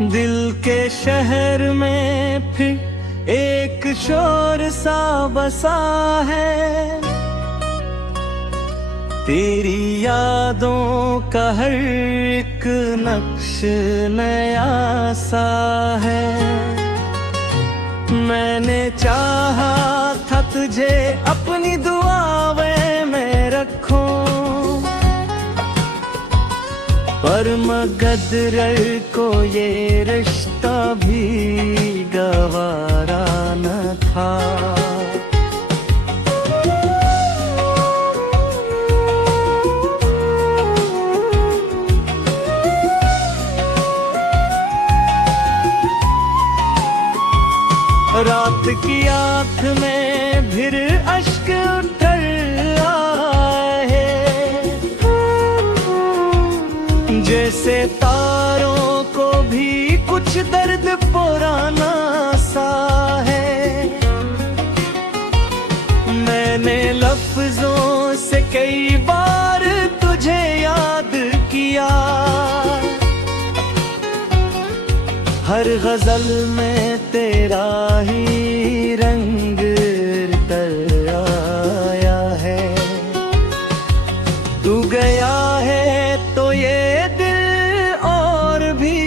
दिल के शहर में फिर एक शोर सा बसा है। तेरी यादों का हर एक नक्श नया सा है। मैंने चाहा था तुझे अपनी दुआओं में रखूं, पर मगदर को ये रिश्ता भी गवारा न था। रात की आँख में फिर अश्क उतर आए, जैसे तारों को भी कुछ दर्द पुराना सा है। मैंने लफ्जों से कई बार तुझे याद किया, हर गजल में तेरा ही रंग तर आया है। तू गया है तो ये दिल और भी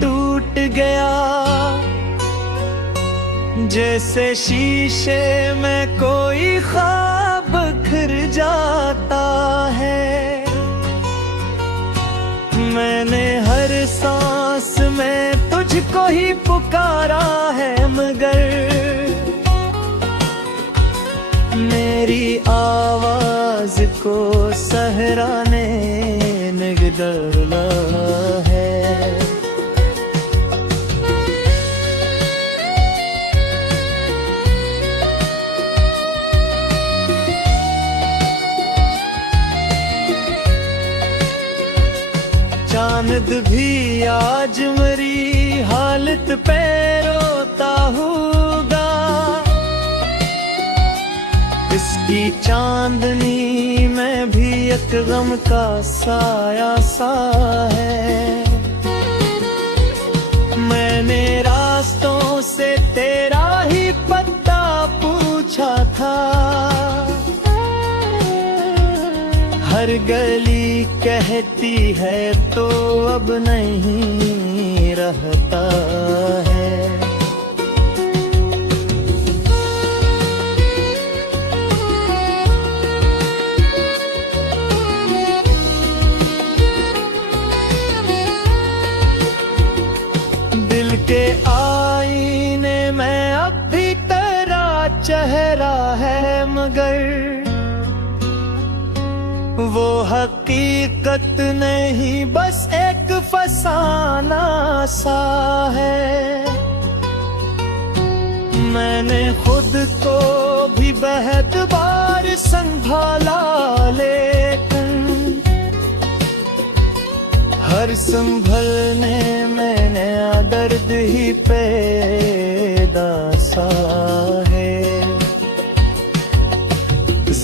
टूट गया, जैसे शीशे में कोई ख्वाब बिखर जाता है। मैंने हर सांस में तुझको ही पुकारा है, मगर मेरी आवाज को सहरा ने निगला है। चांद भी आज मेरी हालत पे रोता होगा, इसकी चांदनी में भी एक गम का साया सा है। मैंने रास्तों से तेरा ही पता पूछा था, हर गली कहती है तो अब नहीं रहता है। दिल के आईने में अब भी तेरा चेहरा है, मगर वो हकीकत नहीं, बस एक फसाना सा है। मैंने खुद को भी बहुत बार संभाला, लेकिन हर संभलने में नया दर्द ही पैदा सा है।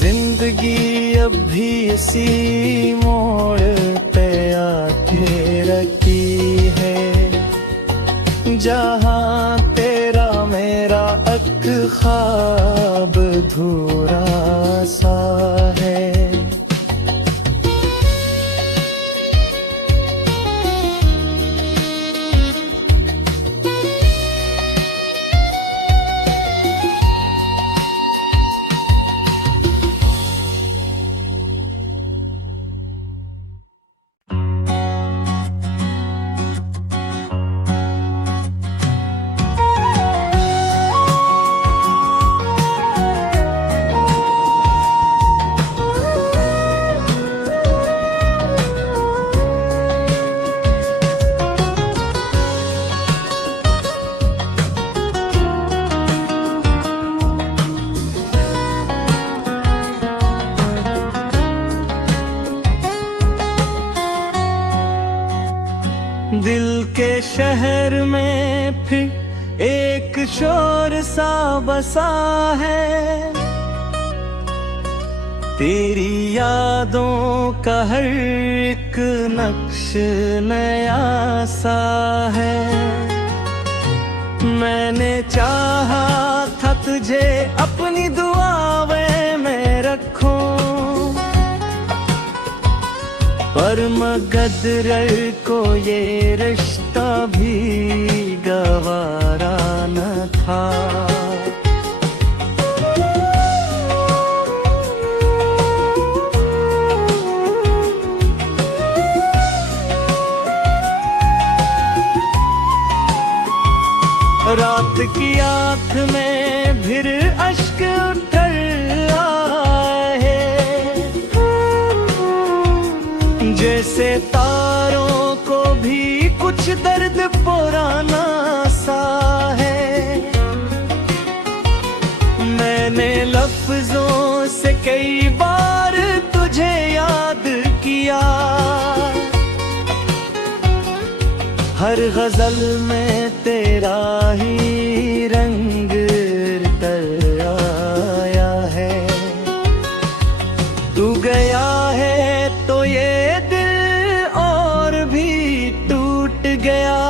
जिंदगी अब भी इसी मोड़ पे आके रखी है, जहाँ तेरा मेरा एक ख्वाब अधूरा सा है। दिल के शहर में फिर एक शोर सा बसा है। तेरी यादों का हर एक नक्श नया सा है। मैंने चाहा था तुझे अपनी दुआएं में रखूं, पर मगदर को ये रिश्ता भी गवारा न था। रात की आँख में फिर अश्क उतर आए, जैसे तारों को भी कुछ दर्द पुराना सा है। मैंने लफ्जों से कई बार तुझे याद किया, हर गजल में तेरा ही रंग तर आया है। तू गया है तो ये दिल और भी टूट गया,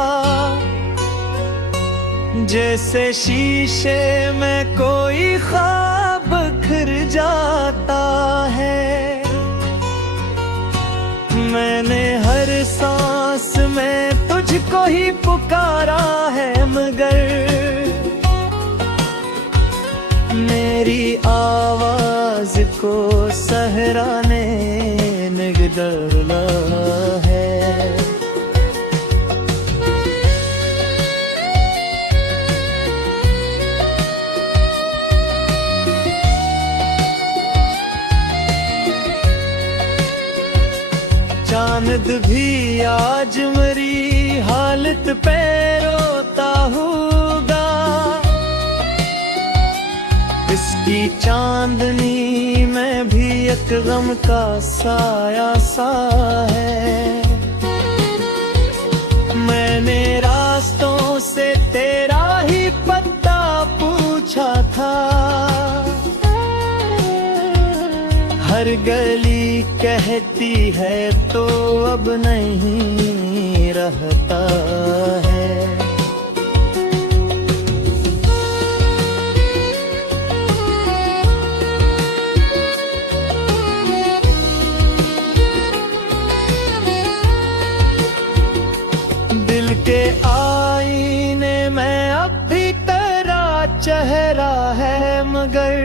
जैसे शीशे में कोई ख्वाब बिखर जाता है। मैंने हर सांस में तुझको ही पुकारा है, मगर मेरी आवाज को सहरा ने निगला है। चांद भी आज मेरी हालत पे रोता होगा, इसकी चांदनी में भी एक गम का साया सा है। मैंने रास्तों से तेरा ही पता पूछा था, हर गली कहती है तो अब नहीं रहता है। दिल के आईने में अब भी तेरा चेहरा है, मगर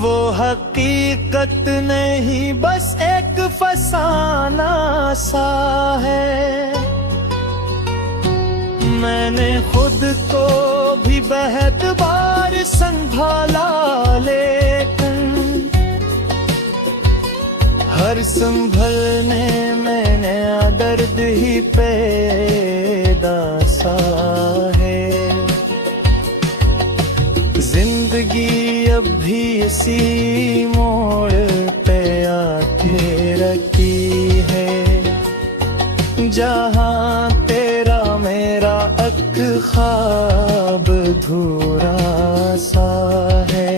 वो हकीकत नहीं, बस एक फसाना सा है। मैंने खुद को भी बहुत बार संभाला, लेकिन हर संभलने में नया दर्द ही पैदा सा है। जिंदगी अब भी इसी मोड़ पे आके रखी है, जहाँ तेरा मेरा एक ख्वाब अधूरा सा है।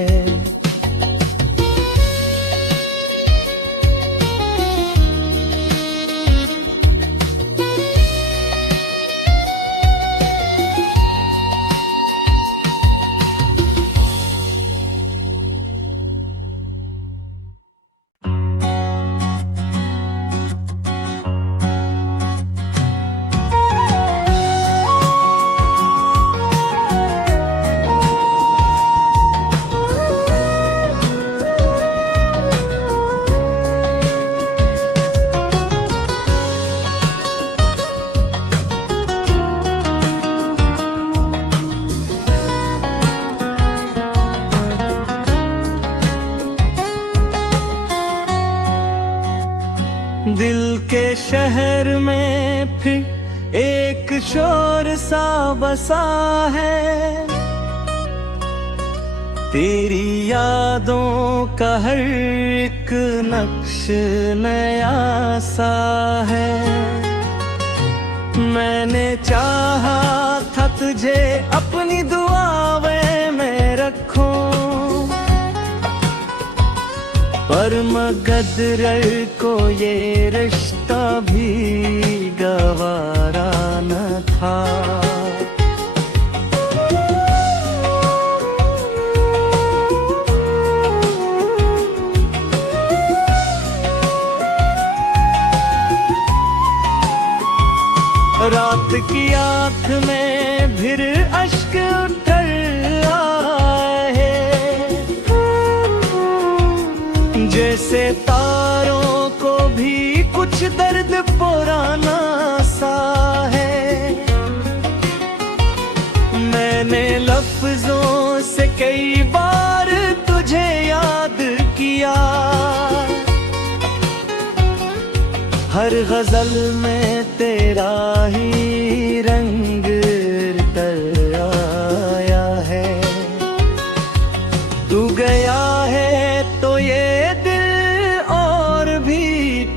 दिल के शहर में फिर एक शोर सा बसा है, तेरी यादों का हर एक नक्श नया सा है। मैंने चाहा था तुझे अपनी दुआएं में रखूं, पर मगदर को ये रिश्ता भी गवारा न था। रात की आँख में फिर अश्क उतर आए, जैसे तारों को भी कुछ दर्द पुराना सा है। मैंने लफ्जों से कई बार तुझे याद किया, हर गजल में तेरा ही रंग तर आया है। तू गया है तो ये दिल और भी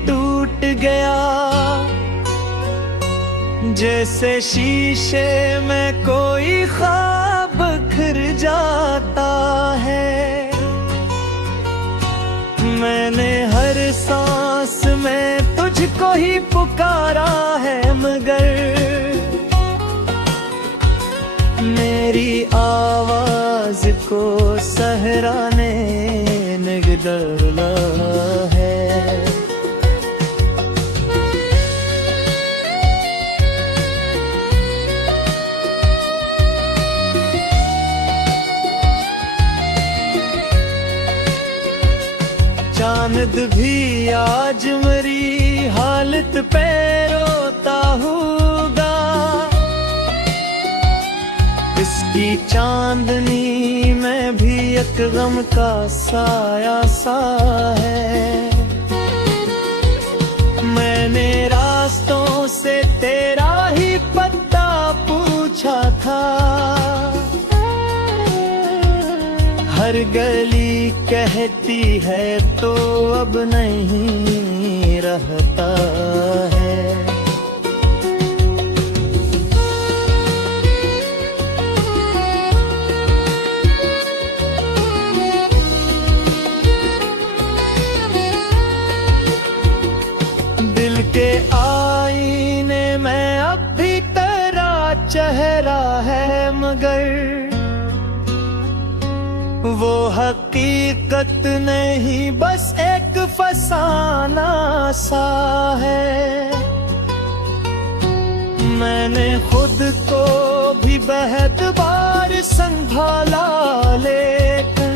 टूट गया, जैसे शीशे में कोई ख्वाब बिखर जाता है। मैंने हर सांस में तुझको ही पुकारा है, मगर मेरी आवाज को सहरा ने निगला है। चांद भी आज मेरी हालत पे रोता होगा, इसकी चांदनी में भी एक गम का साया सा है। मैंने रास्तों से तेरा ही पता पूछा था, हर गली कहती है तो अब नहीं रहता है। दिल के आईने में अब भी तेरा चेहरा है, मगर वो हकीकत नहीं बस एक फसाना सा है। मैंने खुद को भी बहुत बार संभाला, लेकिन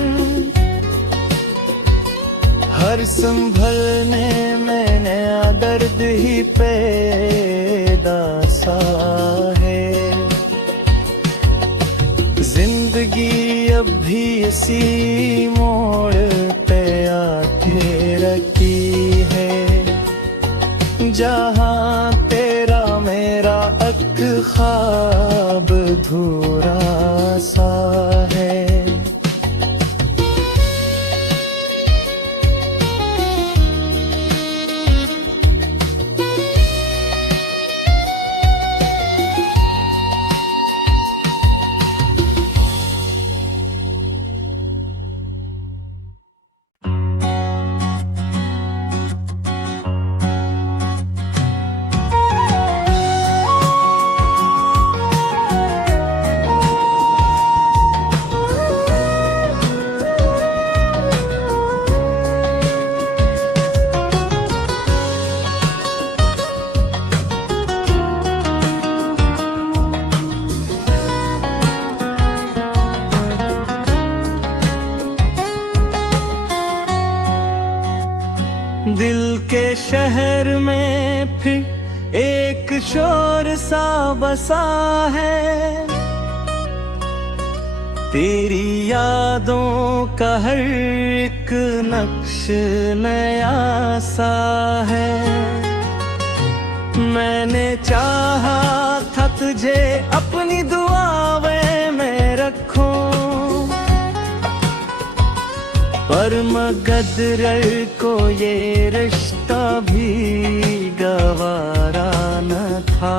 हर संभलने में नया दर्द ही पैदा सा है। जिंदगी अब भी इसी मोड़ पे आके रखी है, जहाँ तेरा मेरा एक ख्वाब अधूरा सा है। दिल के शहर में फिर एक शोर सा बसा है, तेरी यादों का हर एक नक्श नया सा है। मैंने चाहा था तुझे अपनी दुआओं में रखूं, पर मगदर को ये रिश्ता भी गवारा न था।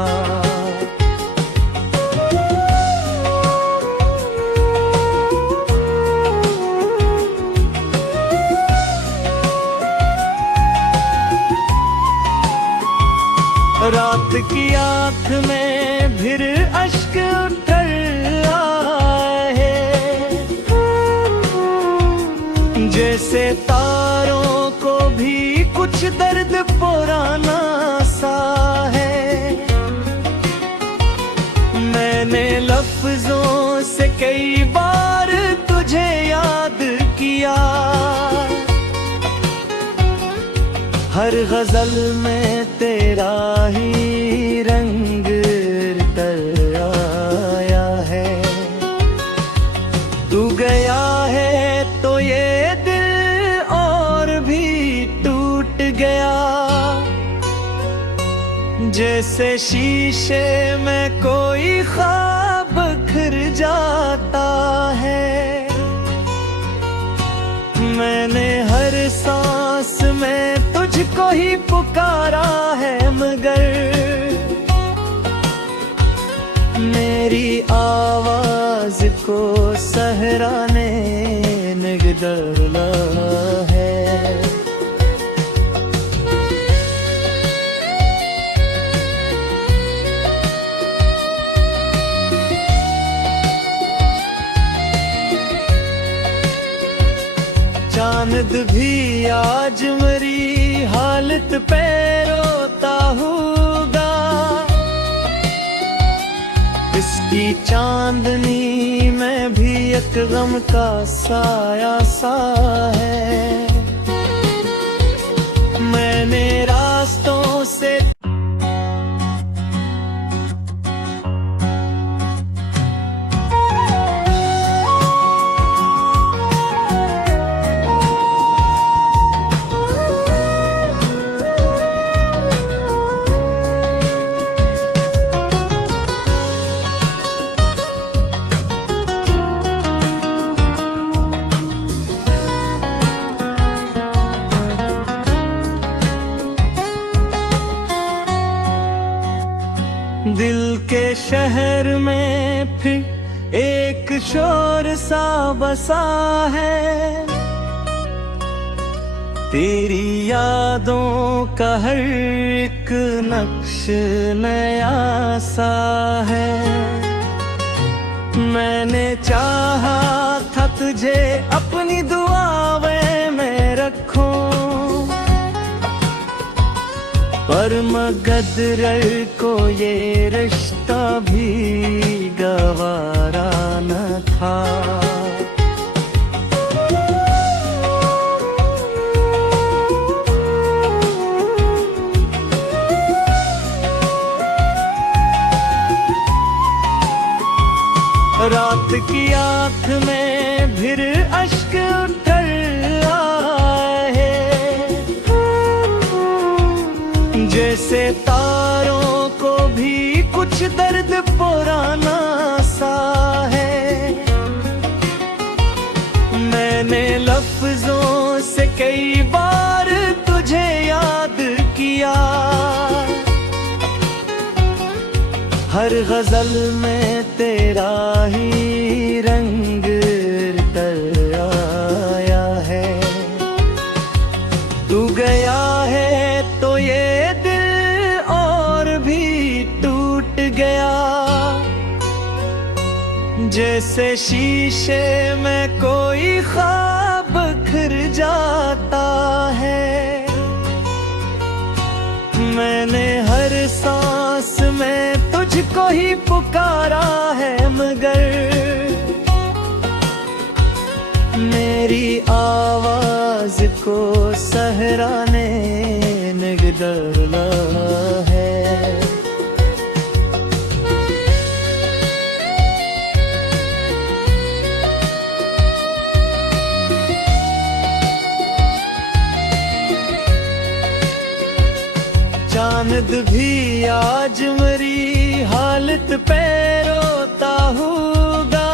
रात की आंख में फिर अश्क उतर आए, जैसे तारों को भी कुछ दर्द पुराना सा है। मैंने लफ्जों से कई बार तुझे याद किया, हर गजल में तेरा ही रंग तर आया है। तू गया है तो ये दिल और भी टूट गया, जैसे शीशे में कोई ख्वाब बिखर जाता है। मैंने हर सांस में तुझको ही पुकारा है, मगर मेरी आवाज को सहरा ने निगदला है। चांद भी आज मेरी हालत पे रोता होगा, इसकी चांदनी में भी एक गम का साया सा है। मैंने रास्तों से दिल के शहर में फिर एक शोर सा बसा है। तेरी यादों का हर एक नक्श नया सा है। मैंने चाहा था तुझे अपनी दुआओं में रखूं, पर मगदर को ये रिश्ता भी गवारा न था। रात की आंख में फिर अश्क उतर आए, जैसे तारों को भी कुछ दर्द पुराना सा है। मैंने लफ्जों से कई बार तुझे याद किया, हर गजल में तेरा ही रंग तर आया है। तू गया है तो ये दिल और भी टूट गया, जैसे शीशे में कोई ख्वाब बिखर जाता है। मैंने हर सांस में तुझको ही पुकारा है, मगर मेरी आवाज को सहरा ने निगदला है। चांद भी आज मेरी हालत पे रोता होगा,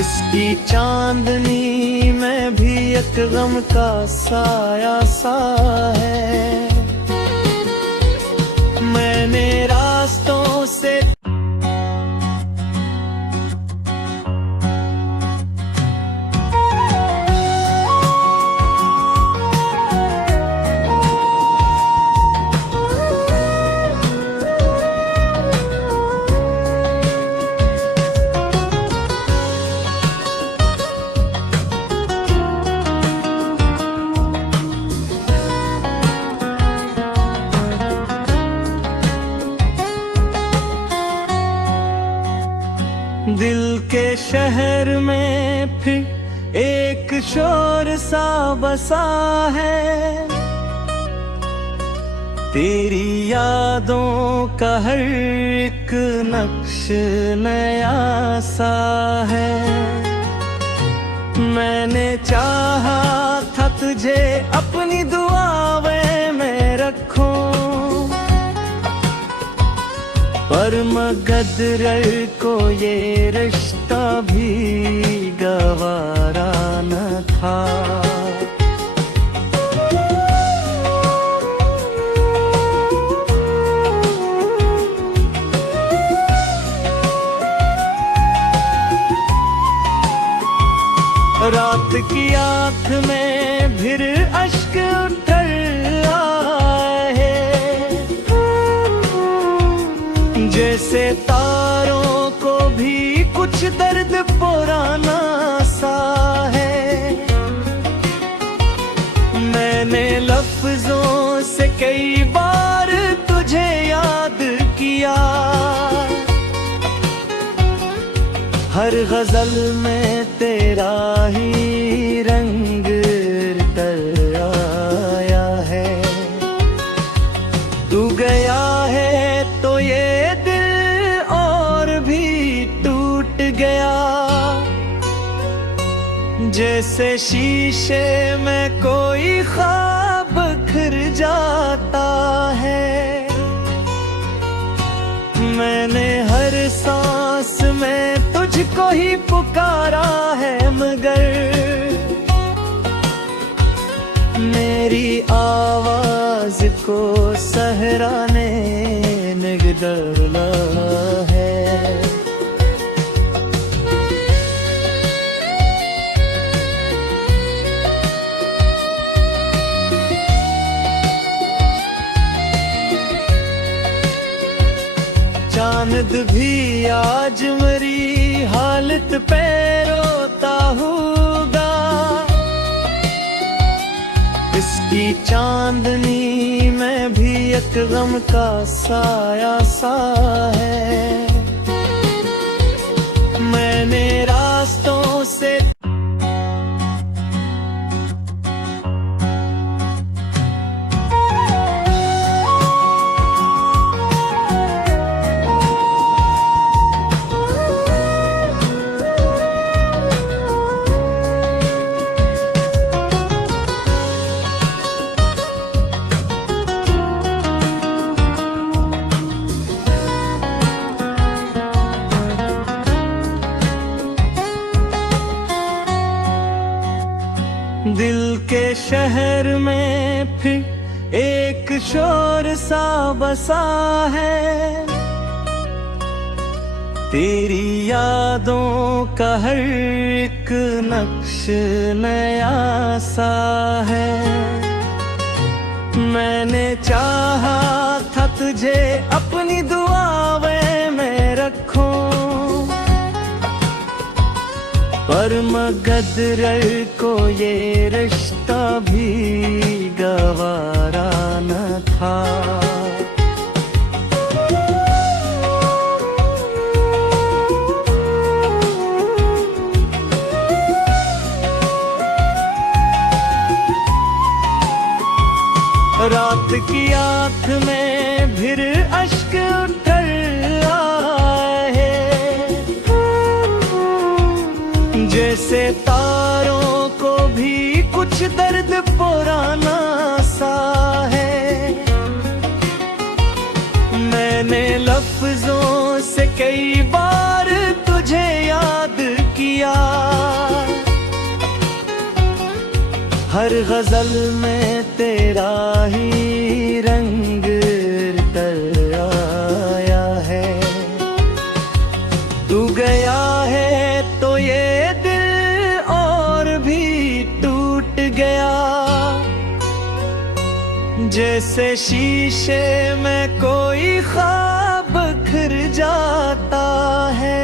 इसकी चांदनी में भी एक गम का साया सा है। मैंने रास्तों से दिल के शहर में फिर एक शोर सा बसा है, तेरी यादों का हर एक नक्श नया सा है। मैंने चाहा था तुझे अपनी दुआओं में रखूं, पर मगदर को ये रिश्ता भी गवारा न था। रात की आँख में फिर अश्क उतर आए, जैसे तारों को भी कुछ दर्द पुराना सा है। मैंने लफ्जों से कई बार तुझे याद किया, हर गजल में तेरा ही रंग तर आया है। तू गया है तो ये दिल और भी टूट गया, जैसे शीशे में कोई ख्वाब बिखर जाता है। मैंने हर सांस में तुझको ही पुकारा है, मगर मेरी आवाज को सहरा ने निगला है। चांद भी आज मेरी हालत पे रोता होगा, इसकी चांदनी में भी एक गम का साया सा है। मैंने रास्तों से दिल के शहर में फिर एक शोर सा बसा है, तेरी यादों का हर एक नक्श नया सा है। मैंने चाहा था तुझे अपनी दुआओं में रखूं, पर मगदर को ये रिश्ता भी गवारा न था। रात की आँख में फिर अश्क उतर आए, जैसे तारों को भी कुछ दर्द पुराना सा है। मैंने लफ्जों से कई बार तुझे याद किया, हर गजल में तेरा ही रंग तर आया है। तू गया है तो ये दिल और भी टूट गया, जैसे शीशे में कोई ख्वाब बिखर जाता है।